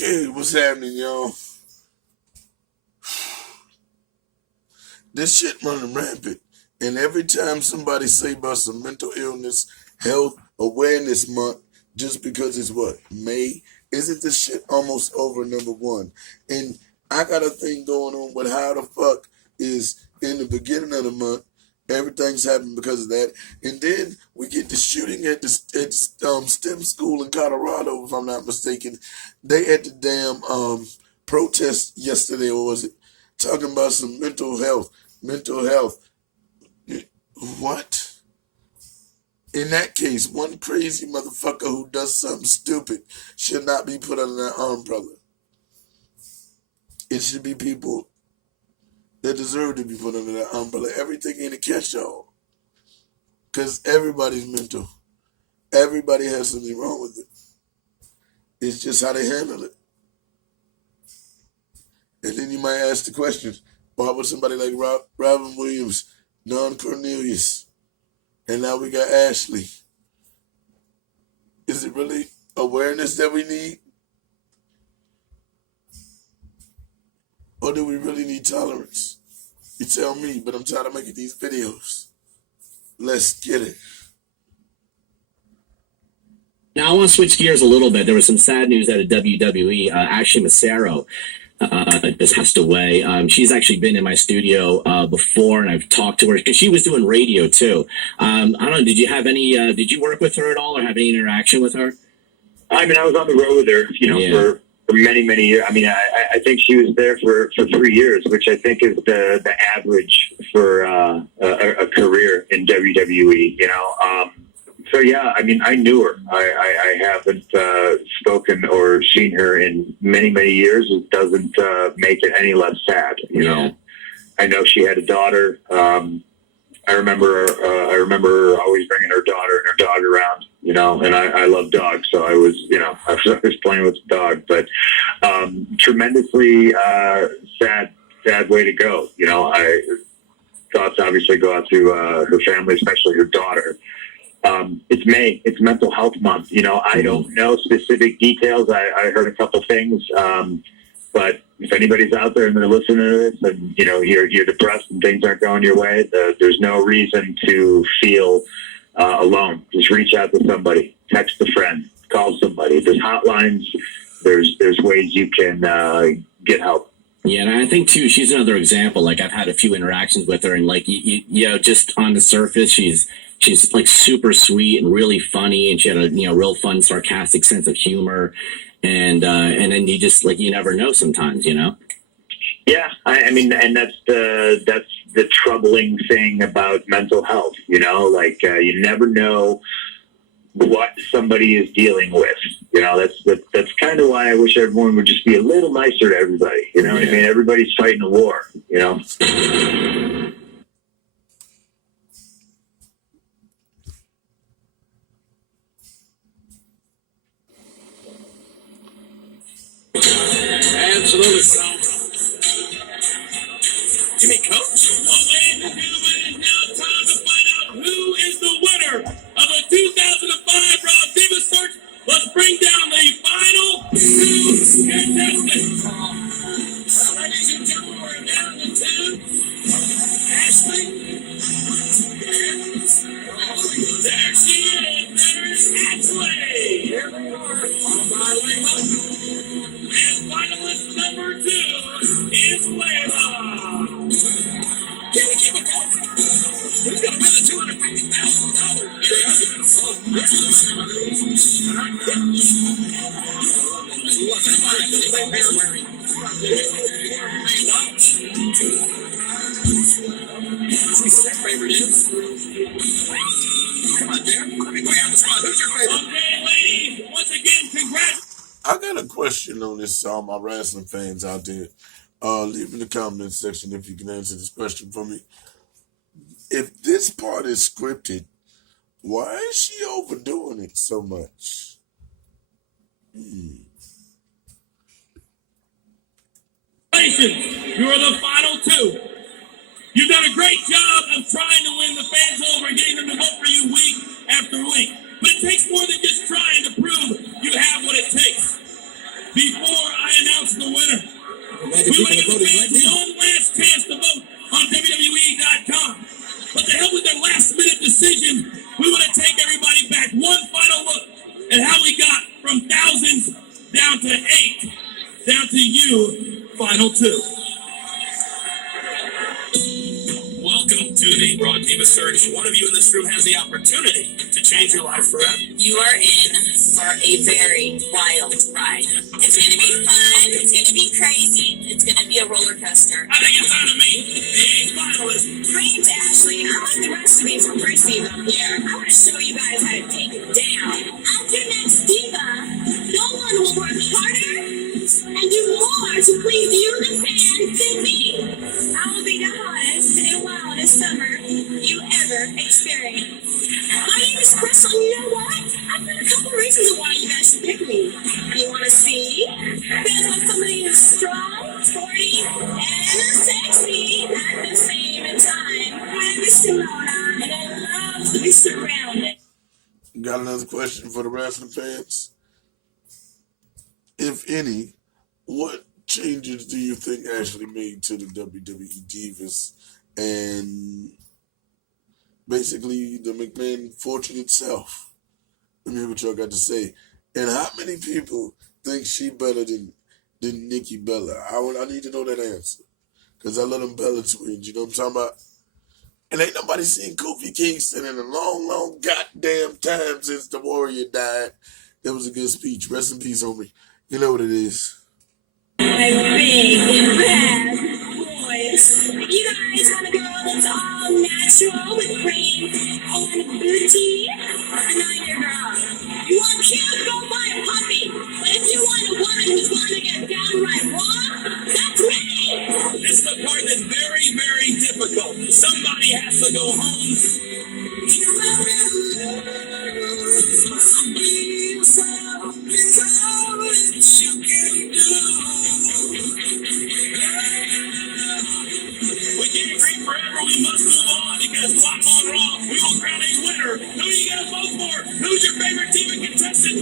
Okay, what's happening, y'all? This shit running rampant. And every time somebody say about some mental illness, health awareness month, just because it's what? May? Isn't this shit almost over, number one? And I got a thing going on with how the fuck is in the beginning of the month, everything's happening because of that. And then we get the shooting at the STEM school in Colorado, if I'm not mistaken. They at the damn protest yesterday, or was it? Talking about some mental health. Mental health. What? In that case, one crazy motherfucker who does something stupid should not be put under that umbrella. It should be people that deserve to be put under that umbrella. Everything ain't a catch-all. Because everybody's mental. Everybody has something wrong with it. It's just how they handle it. And then you might ask the question, why would somebody like Robin Williams, Don Cornelius, and now we got Ashley? Is it really awareness that we need? Or do we really need tolerance? You tell me, but I'm tired of making these videos. Let's get it. Now I want to switch gears a little bit. There was some sad news out of WWE. Ashley Massaro just passed away. She's actually been in my studio before, and I've talked to her because she was doing radio too. I don't know. Did you have any? Did you work with her at all, or have any interaction with her? I mean, I was on the road with her, for many years. I mean, I think she was there for 3 years, which I think is the average for a career in WWE. So yeah, I mean, I knew her. I haven't spoken or seen her in many years. It doesn't make it any less sad. You know, I know she had a daughter. I remember always bringing her daughter and her dog around. And I love dogs, so I was playing with the dog. But tremendously sad way to go. Thoughts obviously go out to her family, especially her daughter. It's May. It's Mental Health Month. I don't know specific details. I heard a couple things, but if anybody's out there and they're listening to this, and you're depressed and things aren't going your way, there's no reason to feel alone. Just reach out to somebody, text a friend, call somebody. There's hotlines. There's ways you can get help. Yeah, and I think too, she's another example. Like, I've had a few interactions with her, and like just on the surface, she's like super sweet and really funny, and she had a real fun, sarcastic sense of humor, and then you never know sometimes, Yeah, I mean, and that's the troubling thing about mental health. You never know what somebody is dealing with. That's kind of why I wish everyone would just be a little nicer to everybody. What I mean? Everybody's fighting a war. Absolutely. You mean Coach? Well, ladies and gentlemen, it's now time to find out who is the winner of the 2005 Raw Diva Search. Let's bring down the final two contestants. Well, ladies and gentlemen, we're down to two. Ashley. There she is. There's Ashley. Here they are. On my way up. And finalist number 2 is Layla. Can we keep it going? Who's going to win the $250,000? Come on, Dan. Let me go on the spot. Who's your favorite? Okay, ladies. Once again, congrats. I got a question on this, my wrestling fans out there. Leave in the comment section if you can answer this question for me. If this part is scripted, why is she overdoing it so much? You are the final two. You've done a great job of trying to win the fans over and getting them to vote for you week after week. But it takes more than just trying to prove you have what it takes. Before contestants down to 8. Down to you, final 2. Welcome to the Raw Diva Search. One of you in this room has the opportunity to change your life forever. You are in for a very wild ride. It's going to be fun. It's going to be crazy. It's going to be a roller coaster. I think it's time to meet the 8 finalists. My name's Ashley. I'm like the rest of these perceive up here. I want to show you guys how to take it down. As your next diva, no one will work harder and do more to please you, the fans, than me. I will be the hottest and wildest summer you ever experienced. My name is Crystal. You know what? I've got a couple reasons why you guys should pick me. You want to see? Fans want somebody who's strong, sporty, and sexy at the same time. My name is Simona, and I love to be surrounded. Got another question for the wrestling fans? If any, what changes do you think Ashley made to the WWE Divas and basically the McMahon fortune itself? Let me hear what y'all got to say. And how many people think she better than Nikki Bella? I need to know that answer. Because I love them Bella twins, you know what I'm talking about? And ain't nobody seen Kofi Kingston in a long, long goddamn time since the Warrior died. That was a good speech. Rest in peace, homie. You know what it is. My big, bad voice. You guys want a girl that's all natural with brain and booty? I'm not your girl. You want cute? Go buy a puppy. But if you want a woman who's going to get downright raw, that's me. This is the part that's very, very difficult. Somebody has to go home. We can't creep forever. We must move on because live on Raw, we will crown a winner. Who are you gonna vote for? Who's your favorite team and contestant?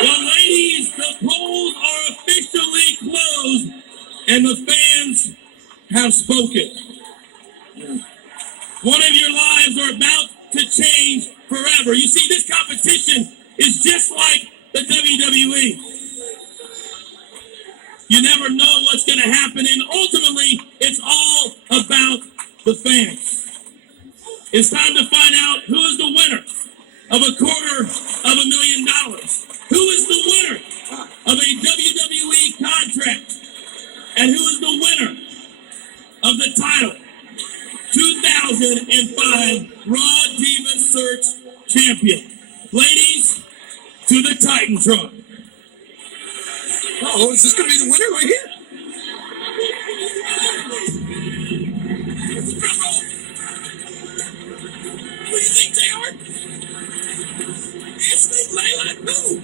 Well, ladies, the polls are officially closed, and the fans have spoken. One of your lives are about to change forever. You see, this competition is just like the WWE. You never know what's going to happen, and ultimately, it's all about the fans. It's time to find out who is the winner of $250,000. Who is the winner of a WWE contract? And who is the winner of the title? 2005 Raw Diva Search Champion. Ladies, to the Titantron. Oh, is this going to be the winner right here? Who do you think they are? Ashley, Layla, who?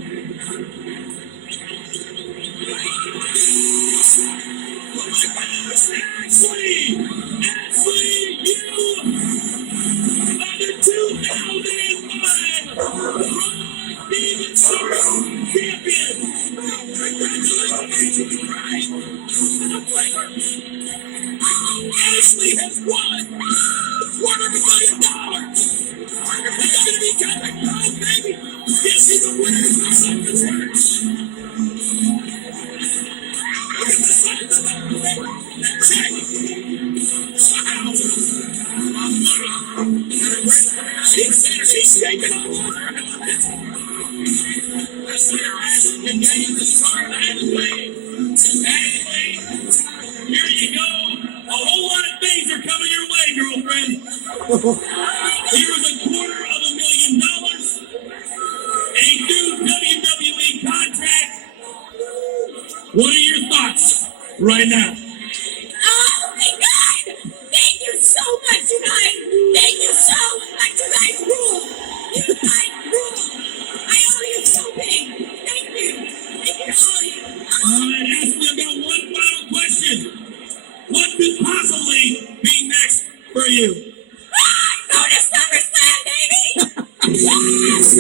Oh my gosh, Ashley! Ashley, you are the 2005 Raw Diva Search Champion! Congratulations, right? Ashley has won $250,000! It's going to be kind of fun, baby! Yes, she's the winner of the search! Look at the size of that check! Wow! She's taking on water! Let's see her Ashley can get the start Ashley! Ashley! Here you go! A whole lot of things are coming your way, girlfriend! Here's $250,000, a new WWE contract. What are your thoughts right now? Oh my God! Thank you so much, you guys! Thank you so much! You guys rule! You guys rule! I owe you something! Thank you! Thank you, all you! Alright, Ashley, I've got one final question. What could possibly be next for you? Go to SummerSlam, baby!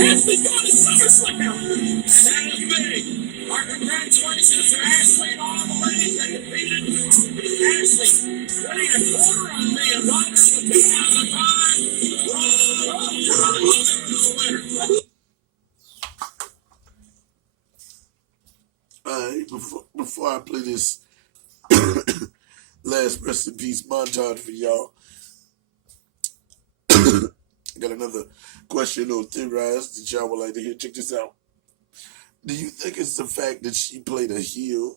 Ashley going to SummerSlam! That is big! Our congratulations to Ashley and all the ladies that defeated Ashley, winning $250,000 for 2005 Raw before I play this last rest in peace montage for y'all, I got another question or theorized that y'all would like to hear. Check this out. Do you think it's the fact that she played a heel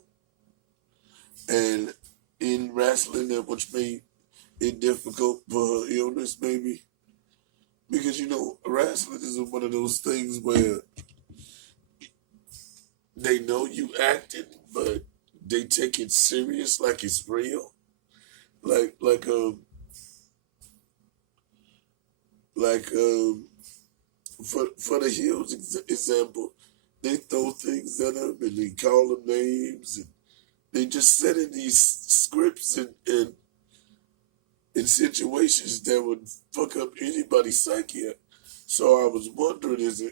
and in wrestling that which made it difficult for her illness, maybe? Because, wrestling is one of those things where they know you acting, but they take it serious like it's real. For the heels example, they throw things at them and they call them names and they just set in these scripts and in situations that would fuck up anybody's psyche. So I was wondering,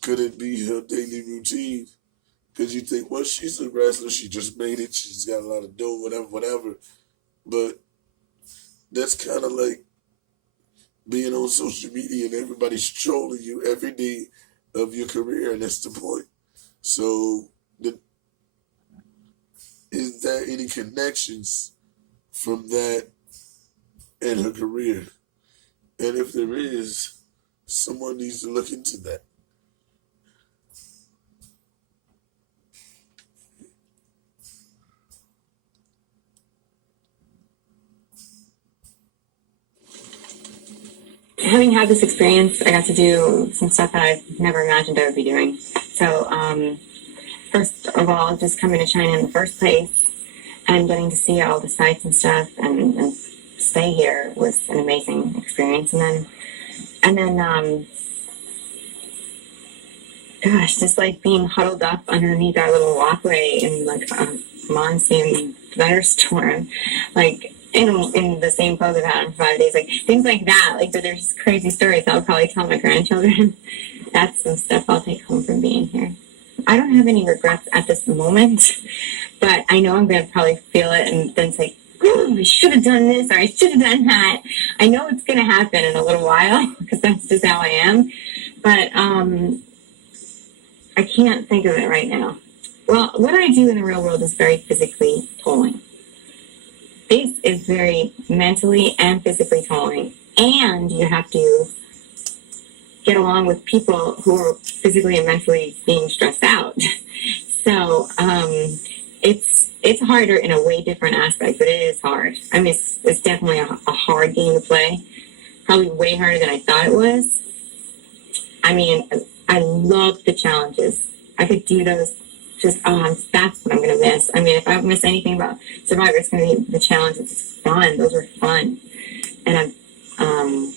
could it be her daily routine? Because you think, well, she's a wrestler, she just made it, she's got a lot of dough, whatever. But that's kind of like being on social media and everybody's trolling you every day of your career, and that's the point. So, is there any connections from that and her career? And if there is, someone needs to look into that. Having had this experience, I got to do some stuff that I've never imagined I would be doing. So, first of all, just coming to China in the first place and getting to see all the sights and stuff and stay here was an amazing experience. And then, gosh, just like being huddled up underneath our little walkway in like a monsoon thunderstorm, like in the same clothes I've had for 5 days, like things like that. Like there's crazy stories I'll probably tell my grandchildren. That's some stuff I'll take home from being here. I don't have any regrets at this moment, but I know I'm going to probably feel it and then say, oh, I should have done this or I should have done that. I know it's going to happen in a little while because that's just how I am. But I can't think of it right now. Well, what I do in the real world is very physically tolling. This is very mentally and physically tolling. And you have to get along with people who are physically and mentally being stressed out. So it's harder in a way different aspect, but it is hard. I mean, it's definitely a hard game to play. Probably way harder than I thought it was. I mean, I love the challenges. I could do those. Just, that's what I'm going to miss. I mean, if I miss anything about Survivor, it's going to be the challenges. It's fun. Those are fun. And I'm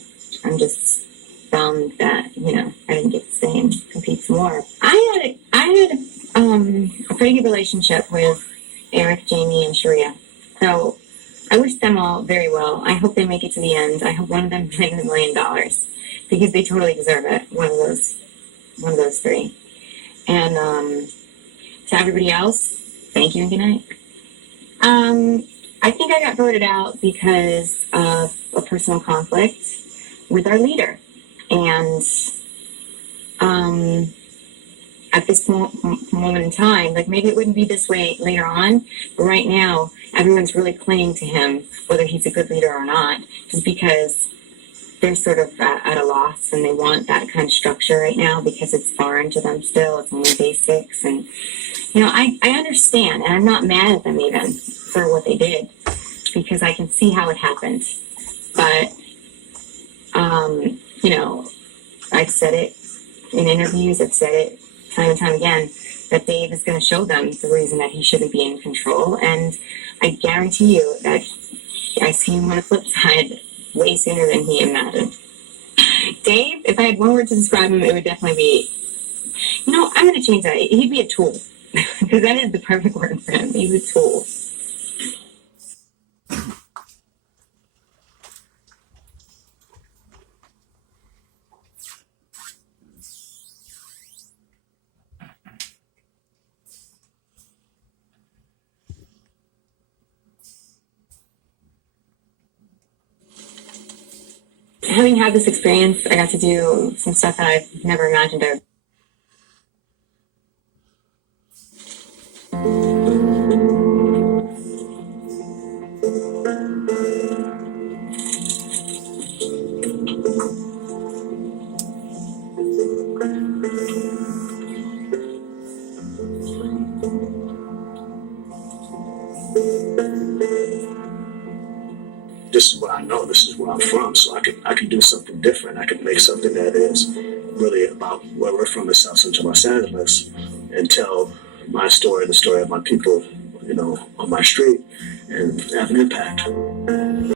just bummed that, I didn't get to stay and compete some more. I had a pretty good relationship with Eric, Jamie, and Sharia. So I wish them all very well. I hope they make it to the end. I hope one of them wins $1 million because they totally deserve it. One of those three. And, to everybody else, thank you and good night. I think I got voted out because of a personal conflict with our leader. And at this moment in time, like maybe it wouldn't be this way later on, but right now, everyone's really clinging to him, whether he's a good leader or not, just because they're sort of at a loss and they want that kind of structure right now because it's foreign to them still. It's only basics. And, I understand, and I'm not mad at them even for what they did because I can see how it happened. But, I've said it in interviews, I've said it time and time again, that Dave is going to show them the reason that he shouldn't be in control. And I guarantee you that I see him on the flip side way sooner than he imagined. Dave, if I had one word to describe him, it would definitely be, I'm going to change that. He'd be a tool. Because that is the perfect word for him. He's a tool. Having had this experience, I got to do some stuff that I've never imagined I would. this is where I'm from, so I can do something different. I can make something that is really about where we're from in South Central Los Angeles and tell my story, the story of my people, on my street, and have an impact.